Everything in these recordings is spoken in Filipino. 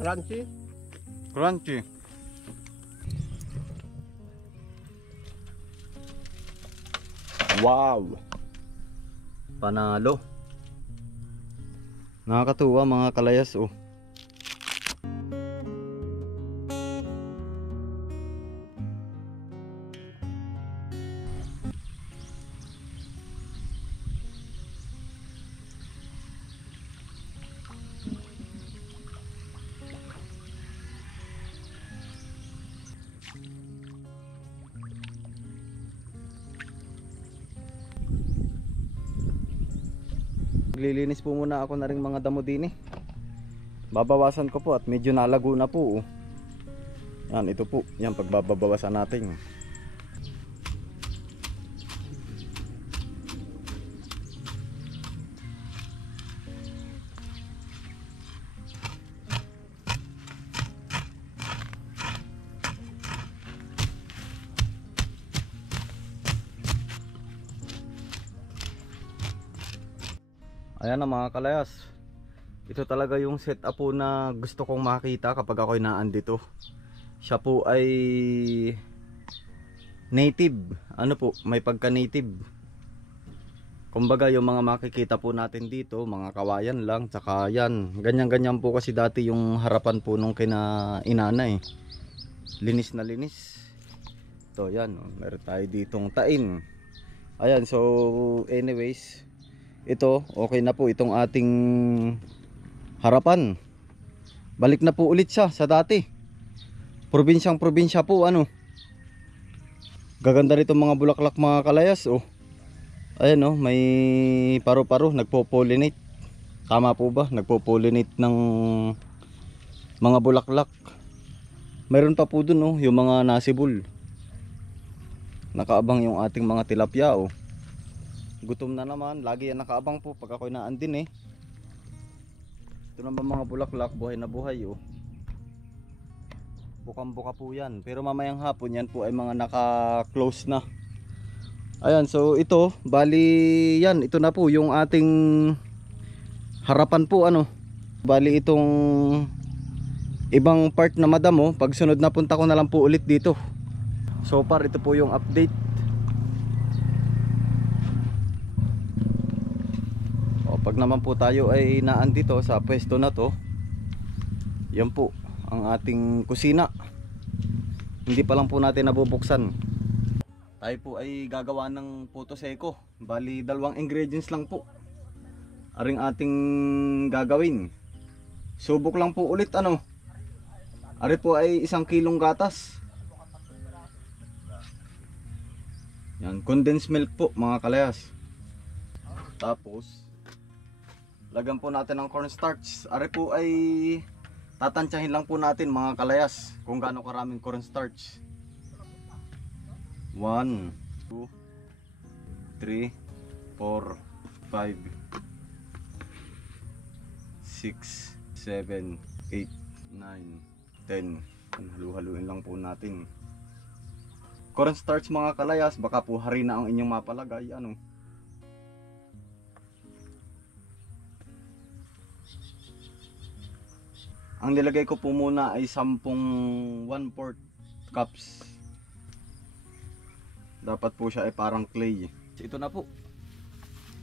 Crunchy. Crunchy. Wow. Panalo. Nakakatuwa mga kalayas oh. Maglilinis po muna ako na rin mga damo din eh. Babawasan ko po at medyo nalago na po oh. Yan, ito po. Yan, pagbabawasan natin. Ayan na mga kalayas. Ito talaga yung setup po na gusto kong makita kapag ako'y naandito. Siya po ay native. Ano po, may pagka native. Kumbaga yung mga makikita po natin dito, mga kawayan lang, tsaka yan. Ganyan-ganyan po kasi dati yung harapan po nung kina inana eh. Linis na linis. Ito yan, meron tayo ditong tain. Ayan, so anyways, ito, okay na po itong ating harapan. Balik na po ulit siya sa dati. Probinsyang probinsya po ano. Gaganda nito mga bulaklak mga kalayas oh. Ayan oh, may paru-paro nagpo-pollinate. Tama po ba? Nagpo-pollinate ng mga bulaklak. Mayroon pa po dun oh, yung mga nasibul. Nakaabang yung ating mga tilapia oh. Gutom na naman, lagi yan nakaabang po pag ako'y naandin eh. Ito naman mga bulaklak, buhay na buhay oh. Bukang-buka po yan. Pero mamayang hapon yan po ay mga naka-close na. Ayan, so ito, bali yan, ito na po yung ating harapan po ano. Bali itong ibang part na madamo, pag sunod na punta ko na lang po ulit dito. So far, ito po yung update. Pag naman po tayo ay naandito sa pwesto na to, yan po ang ating kusina. Hindi pa lang po natin nabubuksan. Tayo po ay gagawa ng puto seko. Bali 2 ingredients lang po aring ating gagawin. Subok lang po ulit ano. Ari po ay 1 kilong gatas. Yan, condensed milk po mga kalayas. Tapos lagyan po natin ng cornstarch. Ari po ay tatansyahin lang po natin mga kalayas kung gaano karaming cornstarch. 1, 2, 3, 4, 5, 6, 7, 8, 9, 10. Halu-haluin lang po natin. Cornstarch mga kalayas, baka po harina ang inyong mapalagay. Ano? Ang nilagay ko po muna ay 10 1/4 cups. Dapat po siya ay parang clay. Ito na po.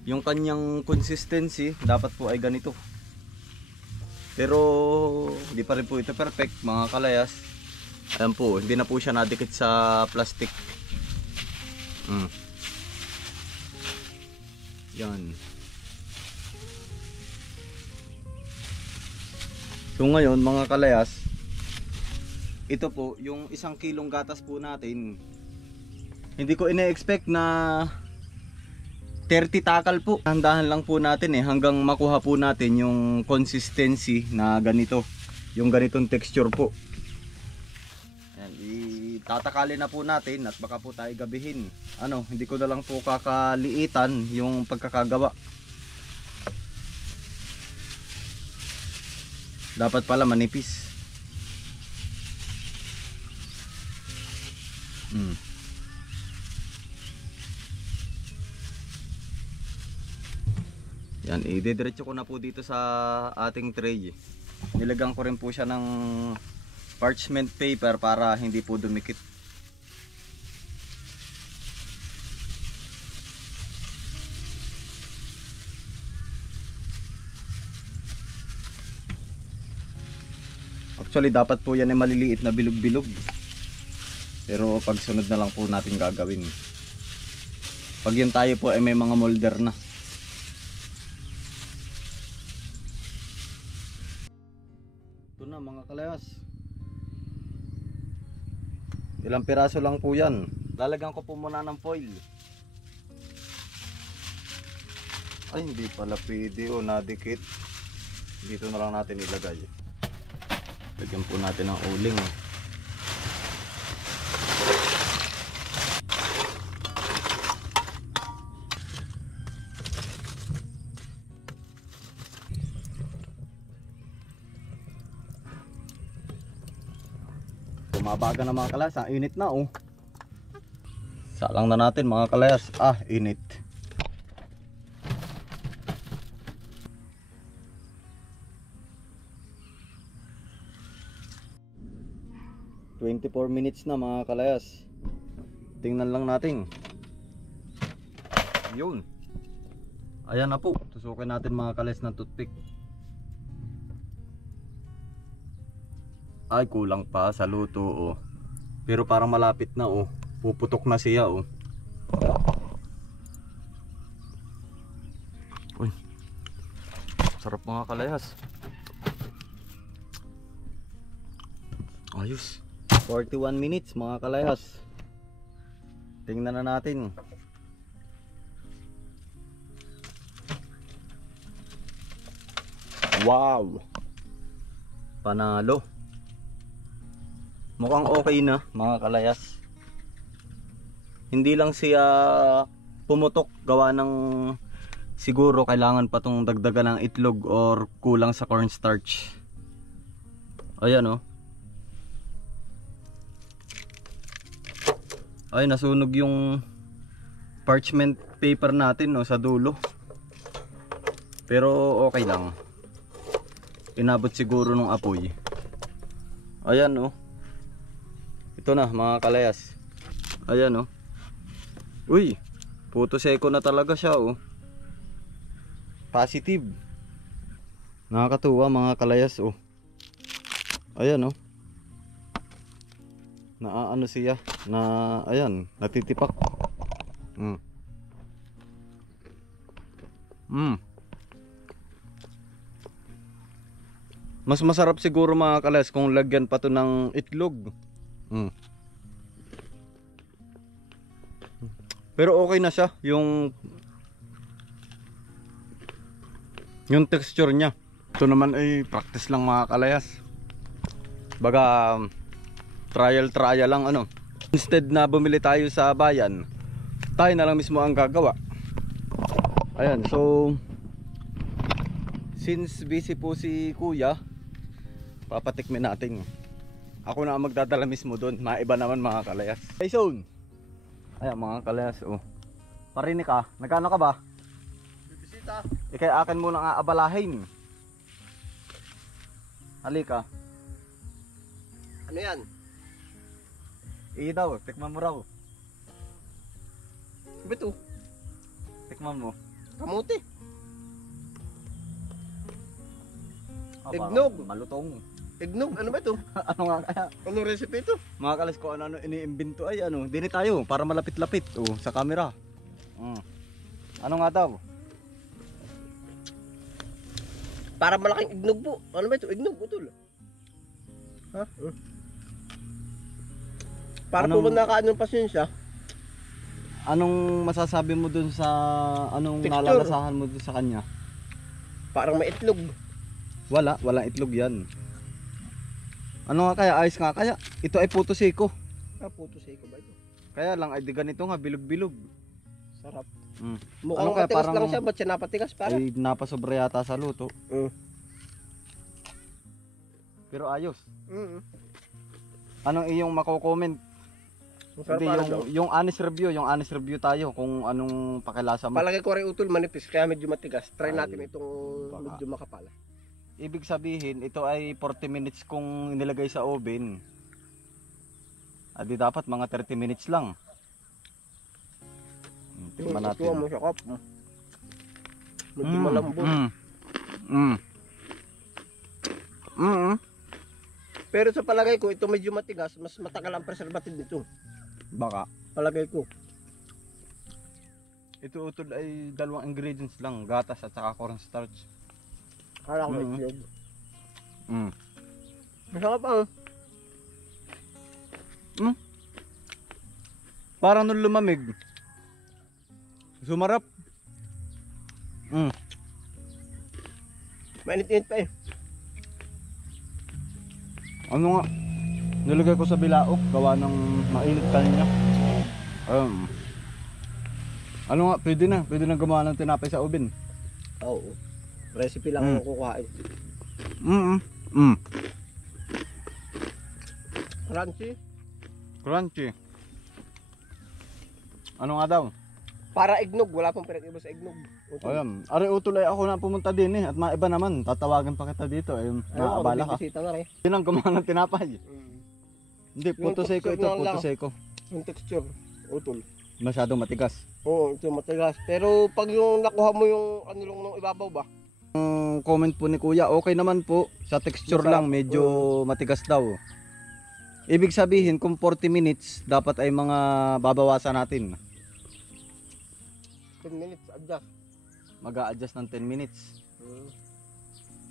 Yung kanyang consistency dapat po ay ganito. Pero hindi pa rin po ito perfect mga kalayas. Ayan po, hindi na po siya nadikit sa plastic. Yan. So ngayon mga kalayas, ito po yung 1 kilong gatas po natin. Hindi ko ine-expect na 30 takal po. Handahan lang po natin hanggang makuha po natin yung consistency na ganito. Yung ganitong texture po. Ayan, itatakalin na po natin at baka po tayo gabihin. Ano, hindi ko na lang po kakaliitan yung pagkakagawa. Dapat pala manipis. Yan, i-diretso ko na po dito sa ating tray. Nilagyan ko rin po siya ng parchment paper para hindi po dumikit. Actually dapat po yan ay maliliit na bilog-bilog. Pero pag sunod na lang po natin gagawin. Pag yun tayo po ay may mga molder na. Ito na mga kalayas. Ilang piraso lang po yan. Lalagyan ko po muna ng foil. Ay hindi pala pwede o nadikit. Dito na lang natin ilagay. Lagyan po natin ng uling. Bumabaga na mga kalayas, ang init na oh. Salang na natin mga kalayas. Ah, init. ...24 minutes na mga kalayas. Tingnan lang natin. Yun. Ayan na po. Tusukin natin mga kalayas ng toothpick. Ay kulang pa sa luto oh. Pero parang malapit na oh. Puputok na siya oh. Uy. Sarap mga kalayas. Ayos. 41 minutes mga kalayas. Tingnan na natin. Wow. Panalo. Mukhang okay na mga kalayas. Hindi lang siya pumutok, gawa ng siguro kailangan pa tong dagdagan ng itlog or kulang sa cornstarch. Ayan oh. Ay nasunog yung parchment paper natin no, sa dulo. Pero okay lang. Inabot siguro ng apoy. Ayan oh. Ito na mga kalayas. Ayan oh. Uy, puto seko na talaga siya oh. Positive. Nakakatuwa mga kalayas oh. Ayan oh. Naaano siya na ayan, natitipak. Mas masarap siguro mga kalayas kung lagyan pa to ng itlog. Pero okay na siya yung texture niya. Ito naman ay practice lang mga kalayas. Baga trial lang ano. Instead na bumili tayo sa bayan, tayo na lang mismo ang gagawa. Ayan, so since busy po si kuya, papatikmin natin. Ako na ang magdadala mismo doon. Maiba naman mga kalayas. Hey son. Ayan mga kalayas oh. Parinig ka, nagkano ka ba? Bibisita. Ikay akin muna nga abalahin. Halika. Ano yan? Daw, tikman mo raw. Bito. Tikman mo. Kamuti. Ignog. Malutong. Ignog, ano ba ito? Ano nga kaya? Anong recipe ito? Mga kalayas ko ano iniimbento ay ano. Dini tayo para malapit-lapit oh, sa camera. Ano nga daw? Para malaking ignog po. Ano ba ito? Ignog, utol. Ha? Para po ba nakaanong pasensya? Anong masasabi mo dun sa anong Texture. nalalasahan mo dun sa kanya? Parang may itlog. Walang itlog yan. Ano nga kaya? Ayos nga kaya? Ito ay puto seko. Ah, puto seko ba ito? Kaya lang ay di ganito nga, bilog-bilog. Sarap. Mm. Mukhang Ano kaya, matigas parang- lang siya, ba't siya napatigas para? Ay napasobra yata sa luto. Pero ayos. Anong iyong mako-comment? Masarap Hindi, para daw. yung honest review tayo kung anong pakilasa mo. Palagay ko rin utol manipis, kaya medyo matigas. Try Ay, natin itong baka. medyo makapal. ibig sabihin ito ay 40 minutes kung inilagay sa oven. Adi dapat mga 30 minutes lang. Tingnan natin. Ito mo sakap. Medyo malambot. Pero sa palagay ko, ito medyo matigas. Mas matagal ang preservative nito. Baka. Palagay ko. Ito utol ay dalawang ingredients lang, gatas at saka cornstarch. Kala ko Mm. itlog. Mm. Masarap ah. Parang nung lumamig. Sumarap. Mainit-init pa eh. Ano nga? Nilagay ko sa bilaok, gawa ng mainit kanina. Ano nga, pwede na gumawa ng tinapay sa oven. Oo. Recipe lang ang kukuhain. Crunchy. Crunchy. Ano nga daw? Para ignog. Wala pang pinag-iba sa ignog. Ayan. Ari utol ay ako na pumunta din eh. At maiba naman, tatawagan pa kita dito. Ayun, naabala ka. Bisita na rin. Yun ang gumawa ng tinapay. Hindi, puto seco ito, texture puto lang. seco. Yung texture. Utol. Masyadong matigas. Oo, ito matigas. Pero pag yung nakuha mo yung ano lang ng ibabaw ba? Ang comment po ni Kuya, okay naman po. Sa texture Masarap. lang, medyo matigas daw. Ibig sabihin, kung 40 minutes, dapat ay mga babawasan natin. 10 minutes, adjust. Mag-a-adjust ng 10 minutes.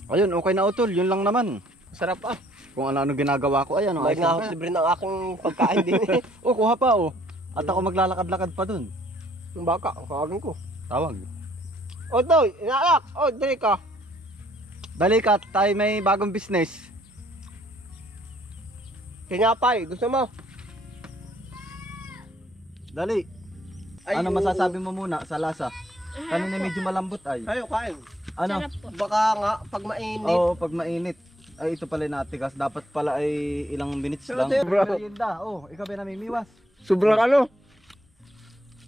Ayun, okay na utol. Yun lang naman. Sarap ah. Kung ano-ano ginagawa ko, ayan. May nga ako libre ng aking pagkain din eh. Oh, kuha pa oh. At ako maglalakad-lakad pa dun. Yung baka, ang kawagin ko. Tawag. O Toy, inaanak. O, dali ka. Dali ka, tayo may bagong business. Tinapay, gusto mo? Dali. Ay, Ano oo. masasabi mo muna sa lasa? Kanina medyo malambot ay. Ayaw, kain. Ano? Sarap po. Baka nga, pag mainit. Oo, pag mainit. Ay, ito pala natigas. Dapat pala ay ilang minutes lang. Ate, bro. Merienda. Oh, ikaw ba namimiwas? Sobrang ano?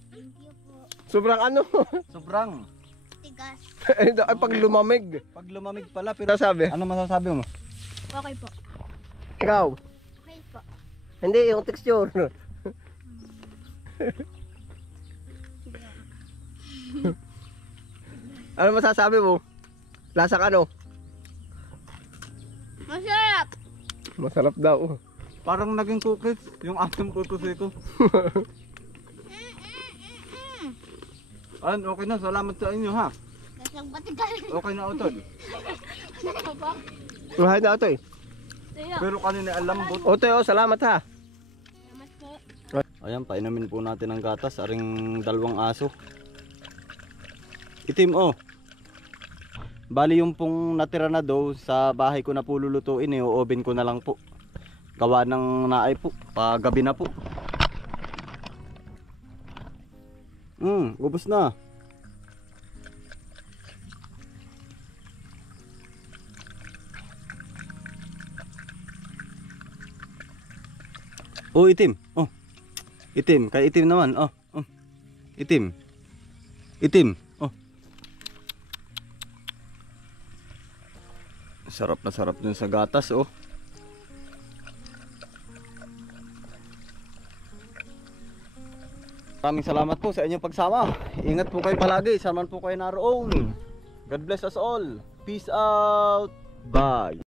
Thank you po. Sobrang ano? Sobrang. Tigas. Ay, pag lumamig. Pag lumamig pala. Pero Pero sabi? ano masasabi mo? Okay po. Ikaw. Okay po. Hindi, yung texture. Ano masasabi mo? Lasang ano? Masarap. Masarap daw. Parang naging cookies. Yung ating puto ko. Ayun, okay na. Salamat sa inyo ha. Lasang batigal. Okay na utol. Ano ba? Mahal na ito eh. Tiyo. Pero kanina alambot. Otoy, oh, salamat ha. Salamat po. Ayan, painumin po natin ang gatas. Aring dalawang aso. Itim oh. Bali yung pong natira na daw sa bahay ko na po lulutuin eh. O-oven ko na lang po. Gawa ng naay po. Pagabi na po. Ubos na. Oh, itim. Oh. Itim, kay itim naman. Oh. Itim. Itim. Oh. Sarap na sarap dun sa gatas, oh. Maraming salamat po sa inyong pagsama. Ingat po kayo palagi. Saan man po kayo naroon. God bless us all. Peace out. Bye.